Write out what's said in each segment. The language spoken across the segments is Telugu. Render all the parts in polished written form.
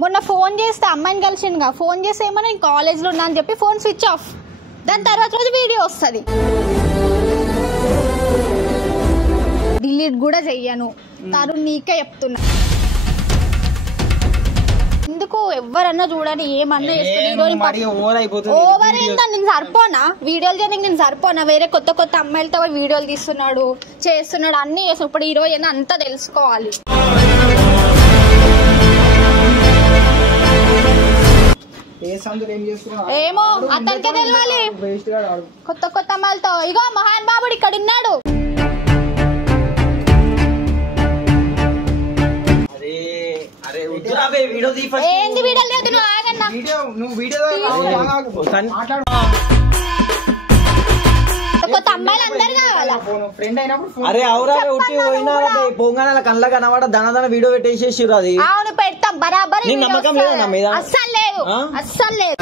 మొన్న ఫోన్ చేస్తే అమ్మాయిని కలిసిందిగా, ఫోన్ చేస్తే ఏమన్నా నేను కాలేజ్లో ఉన్నా అని చెప్పి ఫోన్ స్విచ్ ఆఫ్. దాని తర్వాత రోజు వీడియో వస్తుంది. డిలీట్ కూడా చెయ్యను. తరుణ్ నీకే చెప్తున్నా. ఎందుకు ఎవరన్నా చూడండి ఏమన్నా ఓవర్ ఏంటో నేను సరిపోనా వీడియోలు చేయడానికి? నేను సరిపోనా? వేరే కొత్త కొత్త అమ్మాయిలతో వీడియోలు తీస్తున్నాడు, చేస్తున్నాడు, అన్ని చేస్తున్నాడు. ఇప్పుడు ఈ రోజు అంతా తెలుసుకోవాలి. ఏమో అతనికే తెలియాలి. కొత్త కొత్త అమ్మాయిలతో ఇగో మహాన్ బాబుడు ఇక్కడ ఉన్నాడు. ఏంది వీడియో లేదు? నువ్వు ఆగన్నా. కొత్త అమ్మాయిలు అందరు కావాలా? అరే అవురా పోగానే కళ్ళ కనబడ దన వీడియో పెట్టేసేసారు. అది అవును పెడతాం బరాబర్. నమ్మకం లేదా నా మీద? అస్సలు లేదు, అస్సలు లేదు.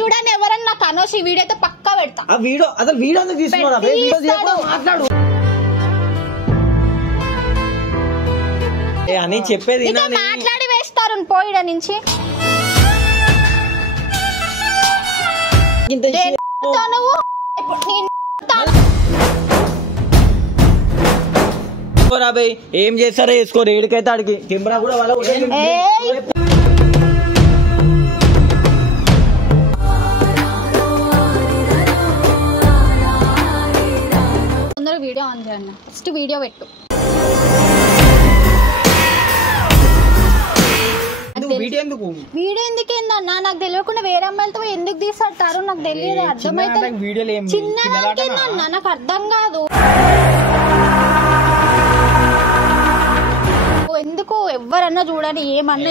చూడండి ఎవరన్నా నాకు అనోసి వీడియో అయితే పక్కా పెడతా. ఆ వీడియో అసలు వీడియో ఎందుకు తీసుకున్నాడు? మాట్లాడు అని చెప్పేది మాట్లాడి వేస్తారు పోయిడ నుంచి. ఏం చేస్తారో వేసుకోరు. ఏడికైతే ఆడికి కెమెరా కూడా వాళ్ళ వీడియో ఆన్ చేయన్న. ఫస్ట్ వీడియో పెట్టు. వీడియో ఎందుకేందన్నా? నాకు తెలియకుండా వేరే అమ్మాయిలతో ఎందుకు తీసారు నాకు తెలియదు. అర్థమైతే చిన్నదానికేందన్నా నాకు అర్థం కాదు. ఎందుకు ఎవరన్నా చూడండి ఏమన్నా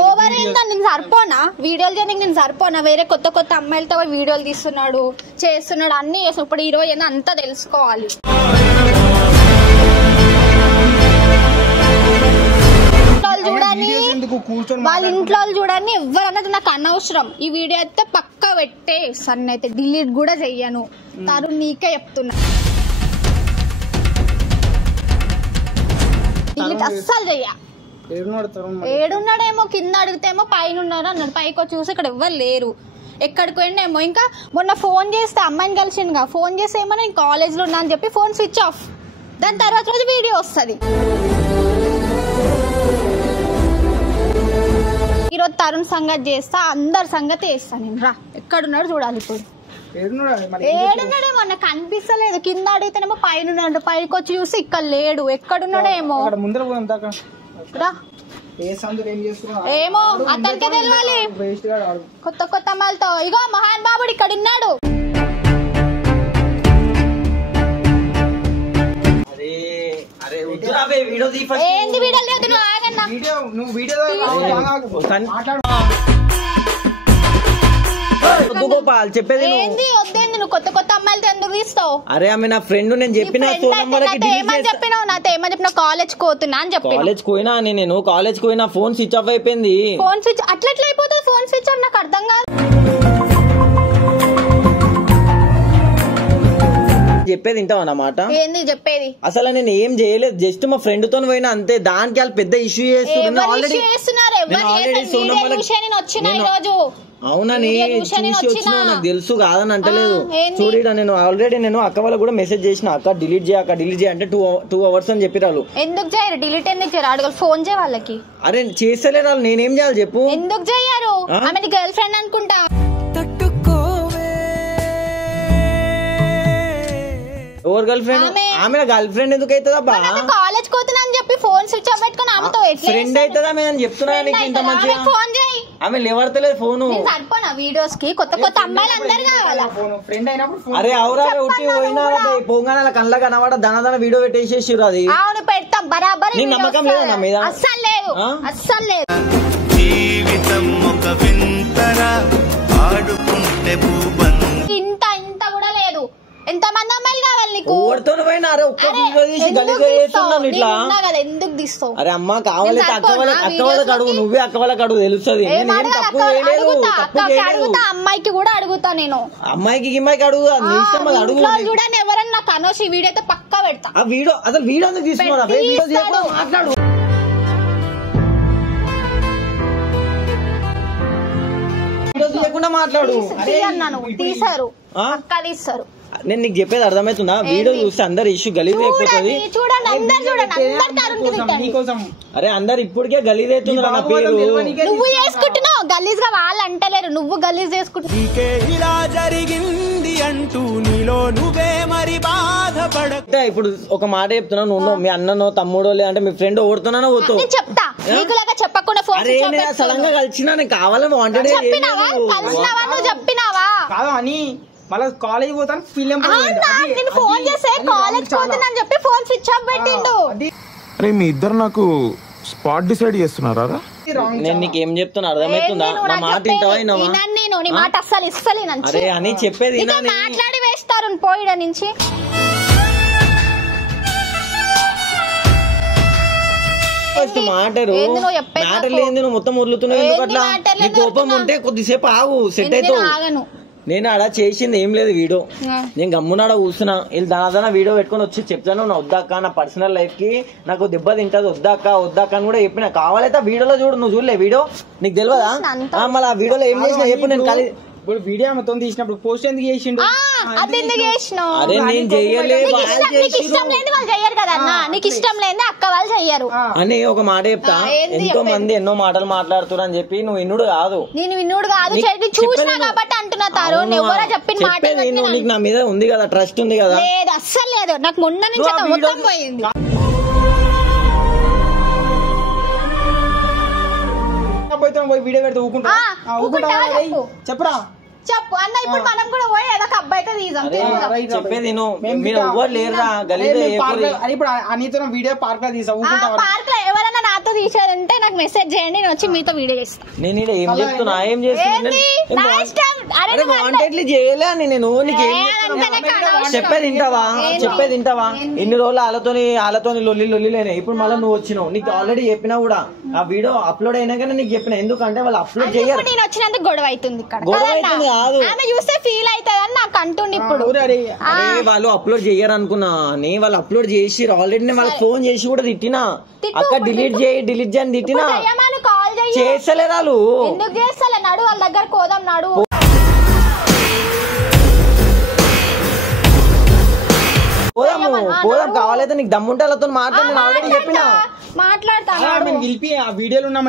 ఓవర్ ఏంటో నేను సరిపోనా వీడియోలు చేయడానికి? నేను సరిపోనా? వేరే కొత్త కొత్త అమ్మాయిలతో వీడియోలు తీస్తున్నాడు, చేస్తున్నాడు, అన్ని చేస్తున్నాడు. ఇప్పుడు ఈ రోజు అంతా తెలుసుకోవాలి. చూడండి వాళ్ళ ఇంట్లో చూడండి ఎవరన్నది నాకు అనవసరం. ఈ వీడియో అయితే పక్కా పెట్టే సన్ అయితే డిలీట్ కూడా చెయ్యను. తరుణ్ నీకే చెప్తున్నా. డిలీట్ అస్సలు చెయ్య. ఏడున్నాడేమో కింద అడిగితేమో పైన ఉన్నాడు అన్నాడు. పైకి వచ్చి చూసి ఇక్కడ ఎవ్వరు లేరు. ఎక్కడికి పోయిండేమో. ఇంకా మొన్న ఫోన్ చేస్తే అమ్మాయిని కలిసిందిగా, ఫోన్ చేస్తే ఏమన్నా నేను కాలేజ్లో ఉన్నా అని చెప్పి ఫోన్ స్విచ్ ఆఫ్. దాని తర్వాత రోజు వీడియో వస్తుంది. ఈరోజు తరుణ్ సంగతి చేస్తా, అందరి సంగతి చేస్తా నేను. రా ఎక్కడున్నాడు చూడాలి. ఇప్పుడు ఏడున్నాడేమో నాకు కనిపిస్తలేదు. కింద అడిగితేనేమో పైన ఉన్నాడు. పైకి వచ్చి చూసి ఇక్కడ లేడు. ఎక్కడున్నాడేమో. ఏమో అతనికే తెలియాలి. కొత్త కొత్త అమ్మాయిలతో ఇగో మహాన్ బాబుడు ఇక్కడ ఉన్నాడు. ఏంది వీడియో లేదు? నువ్వు ఆగన్నా. చెప్పేది ఏంది వద్దేంది? నువ్వు కొత్త కొత్త అమ్మాయిలతో ఎందుకు తీస్తావు? అరే ఆమె నా ఫ్రెండ్. నేను చెప్పిన ఏమని చెప్పినావు? నాతో ఏమని చెప్పినా? కాలేజ్ పోతున్నా అని చెప్పి. కాలేజ్ పోయినా నేను కాలేజ్ పోయినా ఫోన్ స్విచ్ ఆఫ్ అయిపోయింది. ఫోన్ స్విచ్ అట్లా అయిపోతుంది? ఫోన్ స్విచ్ ఆఫ్ నాకు అర్థం కాదు. చెప్పేది వింటావు అన్నమాట. ఏంది చెప్పేది? అసలు నేను ఏం చేయలేదు. జస్ట్ మా ఫ్రెండ్ తో పోయినా అంతే. దానికి వాళ్ళు పెద్ద ఇష్యూ చేస్తున్నారు. అవునని చూసి నాకు తెలుసు కాదని అంటలేదు. చూడ నేను ఆల్రెడీ నేను అక్క వాళ్ళకి కూడా మెసేజ్ చేసిన. అక్క డిలీట్ చేయ అంటే 2 hours అని చెప్పిరాలు. ఎందుకు చేయరు? డిలీట్ ఎందుకు చేయరు? అడగలు ఫోన్ చేయ వాళ్ళకి. అరే చేస్తలేరు వాళ్ళు. నేనేం చేయాలి చెప్పు? ఎందుకు చేయరు? ఆమె గర్ల్ ఫ్రెండ్ అనుకుంటా. ఎవరు గర్ల్ ఫ్రెండ్? ఆమె గర్ల్ ఫ్రెండ్ ఎందుకు అవుతుందా? కాలేజ్ పోతున్నా అని చెప్పి ఫోన్ స్విచ్ ఆఫ్ పెట్టుకుని ఆమెతో ఫ్రెండ్ అవుతుందా? నేను చెప్తున్నా ఇంత మంచిగా. ఫోన్ చేయి. ఆమె లేవడతలేదు ఫోన్. సరిపోనా వీడియోస్ కి? కొత్త కొత్త అమ్మాయిలు అందరు కావాలా? అరే అవురా పోగానే కళ్ళ కనబడ దన వీడియో పెట్టేసేసారు. అది అవును పెడతాం బరాబర్. నమ్మకం లేదా నా మీద? అస్సలు లేదు, అస్సలు లేదు. ఇంత ఇంత కూడా లేదు. ఎంతమంది అమ్మాయిలు కావాలి నీకు? ఎందుకు తీస్తావు? అరే అమ్మ కావాలి అక్క వాళ్ళకి అడుగు. నువ్వే అక్క వాళ్ళకి అడుగు తెలుస్తుంది. అమ్మాయికి కూడా అడుగుతా నేను. అమ్మాయికి అడుగు. చూడండి ఎవరన్నా నాకు అనోసి వీడియో అయితే పక్క పక్కా పెడతా. ఆ వీడియో అసలు వీడియో ఎందుకు తీసుకున్నావు? వీడియో చేయకుండా మాట్లాడు. వీడియో తీయకుండా మాట్లాడు. అన్నాను తీసారు, పక్కా తీస్తారు. నేను నీకు చెప్పేది అర్థమవుతుందా? వీడియో చూస్తే అందరు ఇష్యూ గలీజ్ అయిపోతుంది. చూడండి అందరు చూడండి. అరే అందరు ఇప్పటికే గలీజ్ అవుతుంది. నా పేరు నువ్వు చేసుకుంటున్నావు గలీజ్ గా, వాళ్ళు అంటలేరు, నువ్వు గలీజ్ చేసుకుంటున్నావు. ఇలా జరిగింది అంటూ నీలో నువ్వే మరి బాధపడ. ఇప్పుడు ఒక మాట చెప్తున్నా, నువ్వు మీ అన్ననో తమ్ముడో లేదంటే మీ ఫ్రెండ్ ఓడుతున్నానో పోతావు. చెప్తా నీకులాగా చెప్పకుండా సడన్ గా కలిసినా నేను కావాలని వాంటెడ్ చెప్పినావా? కలిసినావా? నువ్వు చెప్పినావా? కాదు అని మళ్ళీ కాలేజ్ పోతాను ఫిలిం ఫోన్ చేస్తే కాలేజ్ పోతున్నా అని చెప్పి ఫోన్ స్విచ్ ఆఫ్ పెట్టిండు. అరే మీ ఇద్దరు నాకు స్పాట్ డిసైడ్ చేస్తున్నారా? నేను నీకు ఏం చెప్తున్నా అర్థమవుతుందా? నా మాట వింటావా? నేను నీ మాట అస్సలు ఇస్తలేను. అరే అని చెప్పేది మాట్లాడి వేస్తారు పోయిడ నుంచి. మ్యాటర్ లేదు, నువ్వు మొత్తం వదులుతున్నావు. ఎందుకట్లా? నీ కోపం ఉంటే కొద్దిసేపు ఆగు, సెట్ అవుతావు. నేను ఆడ చేసింది ఏం లేదు, వీడియో నేను గమ్మునాడ కూర్చున్నా. వీళ్ళు దాదాపు వీడియో పెట్టుకుని వచ్చి చెప్తాను, నా వద్దాక నా పర్సనల్ లైఫ్ కి నాకు దెబ్బ తింటది, వద్దాక అని కూడా చెప్పిన. కావాలైతే వీడియోలో చూడు. నువ్వు చూడలే వీడియో? నీకు తెలియదా? మళ్ళీ ఆ వీడియోలో ఏం చేసినా చెప్పు. నేను ఖాళీ ఇప్పుడు వీడియో మొత్తం తీసినప్పుడు పోస్ట్ ఎందుకు చేసిండు? అరే నేను చెయ్యలేదు, నీకు ఇష్టం లేదు, అక్క వాళ్ళు చెయ్యరు అని ఒక మాట చెప్తా. ఎంతో మంది ఎన్నో మాటలు మాట్లాడుతున్నారు అని చెప్పి నువ్వు విన్నుడు కాదు. నేను విన్నుడు కాదు, చూసినా కాబట్టి అంటున్నా. ఎవరో చెప్పిన మాట నీకు నా మీద ఉంది కదా, ట్రస్ట్ ఉంది కదా? లేదు, అస్సలు లేదు. నాకు మొన్న నుంచి మొత్తం పోయింది. వీడియో పెడితే ఊకుంటా చెప్పరా? చెప్పు అన్న. ఇప్పుడు మనం కూడా పోయి ఏదో అబ్బాయితో తీసాం. చెప్పేది మీరు ఎవ్వరు లేరురా గలీజ్. ఇప్పుడు అనితో వీడియో పార్క్ లో తీసా. పార్క్ లో ఎవరైనా నాతో తీసారంటే నాకు మెసేజ్ చేయండి, నేను వచ్చి మీతో వీడియో చేస్తాను. నేను ఇక్కడ ఏం చెప్తున్నా, ఏం చేస్తున్నా చేయలే అని. నేను చెప్పేది వింటావా? ఎన్ని రోజులు వాళ్ళతోని లొల్లి లేని. ఇప్పుడు మళ్ళీ నువ్వు వచ్చినావు, నీకు ఆల్రెడీ చెప్పినా కూడా. ఆ వీడియో అప్లోడ్ అయినాకనే నీకు చెప్పిన. ఎందుకంటే వాళ్ళు అప్లోడ్ చేయరు. నేను వచ్చినందుకు గొడవ అవుతుంది. గొడవ అవుతుంది కాదు, చూస్తే ఫీల్ అవుతుంది అని నాకు అంటుండే. ఇప్పుడు వాళ్ళు అప్లోడ్ చెయ్యరు అనుకున్నా. వాళ్ళు అప్లోడ్ చేసి ఆల్రెడీ వాళ్ళకి ఫోన్ చేసి కూడా తిట్టినా, అక్క డిలీట్ చేయని తిట్టినా. చేస్తలే వాళ్ళు. ఎందుకు చేస్తలే? నడు వాళ్ళ దగ్గర కోదాం, నడు. పోదాం కావాలైతే నీకు దమ్ముంటే వాళ్ళతో మాట్లాడి. నేను ఆల్రెడీ చెప్పినా మాట్లాడతాను. ఆ వీడియోలు ఉన్నాము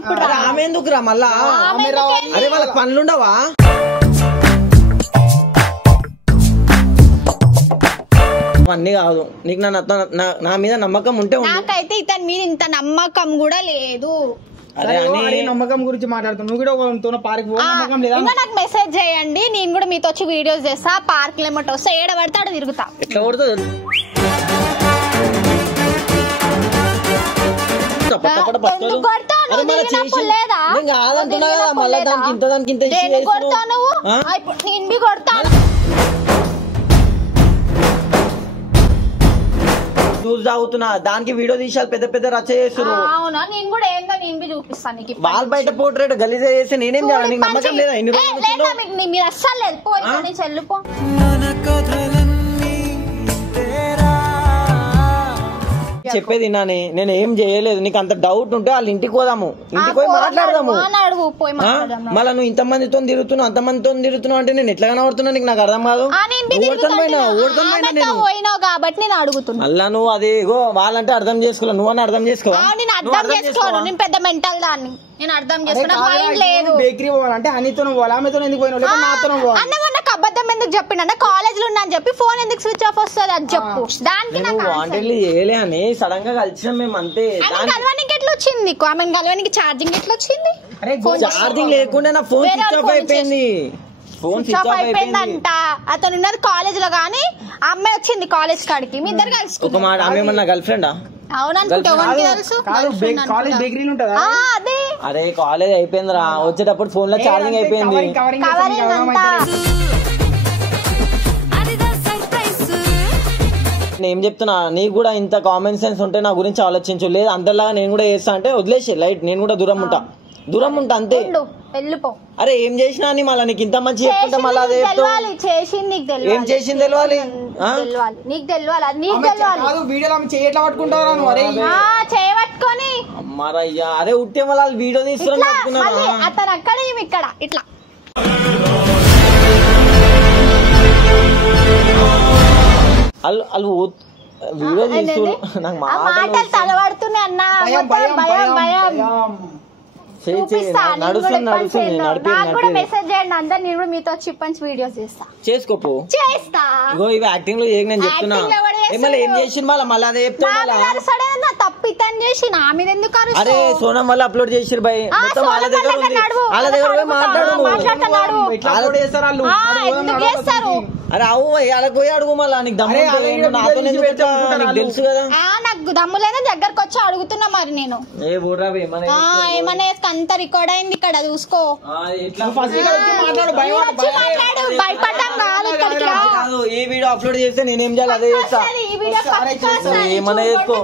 ఇప్పుడు. ఆమె ఎందుకు రా మళ్ళా? అరే వాళ్ళకి పనులుండవా? అన్ని కాదు నీకు నా మీద నమ్మకం ఉంటే. నాకైతే ఇతని మీద ఇంత నమ్మకం కూడా లేదు. నమ్మకం గురించి మాట్లాడుతున్నావు. పార్క్ నమ్మకం లేదా? నాకు మెసేజ్ చేయండి, నేను కూడా మీతో వచ్చి వీడియోస్ చేస్తా. పార్క్ ఏమంటే వస్తా, ఏడ పడితే ఆడ తిరుగుతా. ఎట్లా కొడుతుంది? చూసి తాగుతున్నా, దానికి వీడియో తీసాలి, పెద్ద రచ్చ చేస్తున్నారు. అవునా? నేను కూడా ఏందో నేను చూపిస్తాను. వాళ్ళు బయట పోర్ట్రేట్ గలీజ్ చేసి నేనేం చేయాలి? నీకు నమ్మకం లేదా? మీరు అస్సలు లేదు, పోయి చెల్లిపో. చెప్పేది నేను ఏం చేయలేదు. నీకు అంత డౌట్ ఉంటే వాళ్ళ ఇంటికి పోదాము, ఇంటికి పోయి మాట్లాడదాము. మళ్ళీ నువ్వు ఇంతమందితో తిరుగుతున్నావు, అంతమందితో తిరుగుతున్నావు అంటే నేను ఎట్లా కనబడుతున్నా నీకు? నాకు అర్థం కాదు. కాబట్టి నేను అడుగుతున్నా. మళ్ళా నువ్వు అదే వాళ్ళంటే అర్థం చేసుకోవాలి, నువ్వు అర్థం చేసుకో. నేను అర్థం చేసుకోను, నేను పెద్ద మెంటల్ దాన్ని. నేను అర్థం చేసుకున్నా లేదు. బేకరీ పోవాలంటే అనితో పోవాలి, ఆమెతో ఎందుకు పోయినా? అన్న నాకు అబద్ధం ఎందుకు చెప్పిండ? కాలేజ్ లో ఉన్నా అని చెప్పి ఫోన్ ఎందుకు స్విచ్ ఆఫ్ వస్తుంది అది చెప్పు. దానికి చేయలే అని సడన్ గా కలిసినాం మేము అంతే. కలవానికి ఎట్లా వచ్చింది? ఆమె కలవానికి ఛార్జింగ్ ఎట్లా వచ్చింది? ఛార్జింగ్ లేకుండా నా ఫోన్ స్విచ్ ఆఫ్ అయిపోయింది. ఫోన్ స్విచ్ ఆఫ్ అయిపోయిందంట. అతను ఉన్నది కాలేజ్ లో గానీ అమ్మాయి వచ్చింది కాలేజ్ కాడికి. మీ ఇద్దరు కలిసి ఒక మాట. ఆమె నా గర్ల్ ఫ్రెండా? అరే కాలేజ్ అయిపోయిందిరా, వచ్చేటప్పుడు ఫోన్ లో ఛార్జింగ్ అయిపోయింది. నేను ఏం చెప్తున్నా, నీకు కూడా ఇంత కామన్ సెన్స్ ఉంటే నా గురించి ఆలోచించు. లేదు అందరిలాగా నేను కూడా చేస్తా అంటే వదిలేసి లైట్, నేను కూడా దూరం ఉంటా. దూరం ఉంటా అంతే. వెళ్ళిపో. అరే ఏం చేసినా అని మళ్ళీ నీకు ఇంత మంచి చెప్తుంటే మళ్ళీ అదే చేసింది నీకు తెలియాలి. ఏం చేసింది తెలియాలి నీకు తెలియాలి. నీకు తెలియాలి. వీడియోలో చేయట్లా పట్టుకుంటారా చేయబట్టుకొని అమ్మారయ్యా. అరే ఉట్టే వాళ్ళు వీడియో తీసుకున్నాను అతను అక్కడ ఇక్కడ ఇట్లా వాళ్ళు వీడియో తీస్తూ నాకు మాటలు తలబడుతున్నాయి అన్న. మెసేజ్ చేయండి అందరు. నేను కూడా మీతో చిప్పంచి వీడియోస్ చేస్తా. చేసుకోపో చేస్తా. ఇగో ఇవి యాక్టింగ్ లో నేను చెప్తున్నా. ఏం చేసి మళ్ళీ అదే చెప్తా. తప్పితం చేసి నా మీద ఎందుకు? అరే సోనం వల్ల అప్లోడ్ చేసిరు బై. మొత్తం వాళ్ళ దగ్గర ఉంది. వాళ్ళ దగ్గర మాట్లాడు. అరే అవు వాళ్ళకి పోయి అడుగు. మళ్ళీ నీకు దమ్ము నాతో నీకు తెలుసు కదా. నాకు దమ్ము లేదా దగ్గరకు వచ్చి అడుగుతున్నా. మరి నేను ఏమన్నా అంత రికార్డ్ అయింది ఇక్కడ చూసుకో. భయపడ్డాం కాదు. ఈ వీడియో అప్లోడ్ చేస్తే నేనేం చేయాలి అదే చేస్తా. ఏమన్నా చేసుకో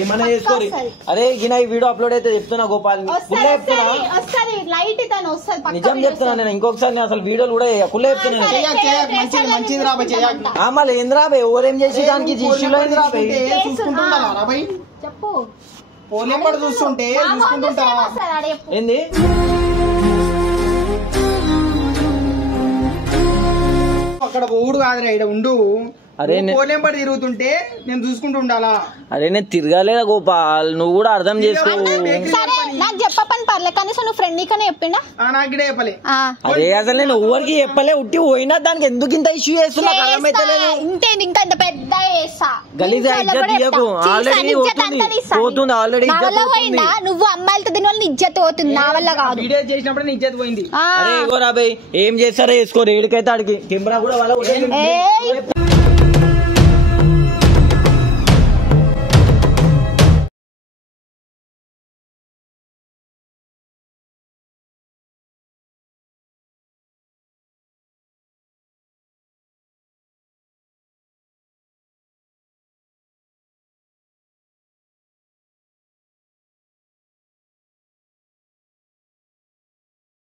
ఏమన్నా చేసుకోరి. అరే గిన ఈ వీడియో అప్లోడ్ అయితే చెప్తున్నా గోపాల్. నిజం చెప్తున్నా నేను. ఇంకొకసారి నేను అసలు వీడియోలు కూడా కుళ్ళ చెప్తున్నా. మళ్ళీ ఏంది రాబే ఎవరేం చేసి దానికి చెప్పు. చూస్తుంటే ఏంది అక్కడ ఊడు కాదురా ఇక్కడ ఉండు. అరే పోలేంపడి తిరుగుతుంటే నేను చూసుకుంటూ ఉండాలా? అరే నేను తిరగాలేదా గోపాల్, నువ్వు కూడా అర్థం చేసుకో. నాకు చెప్పపని పర్లే, కనీసం నువ్వు ఫ్రెండ్ నీకనే చెప్పిండా? నాకు చెప్పలే. అదే అసలు నేను ఎవరికి చెప్పలే. ఉట్టి పోయినా దానికి ఎందుకు ఇంత ఇష్యూ చేస్తున్నా అర్థమైతే లేదు. ఇంకా ఇంత పెద్ద గలీజ్ ఆల్రెడీ పోతుంది. ఆల్రెడీ పోయిందా? నువ్వు అమ్మాయిలతో దీని వల్ల ఇజ్జత్ పోతుంది. నా వల్ల కాదు. వీడియో చేసినప్పుడు ఇజ్జత్ పోయింది. అరే రాబాయ్ ఏం చేస్తారో వేసుకోరు. ఏడికైతే ఆడికి కెమెరా కూడా వాళ్ళ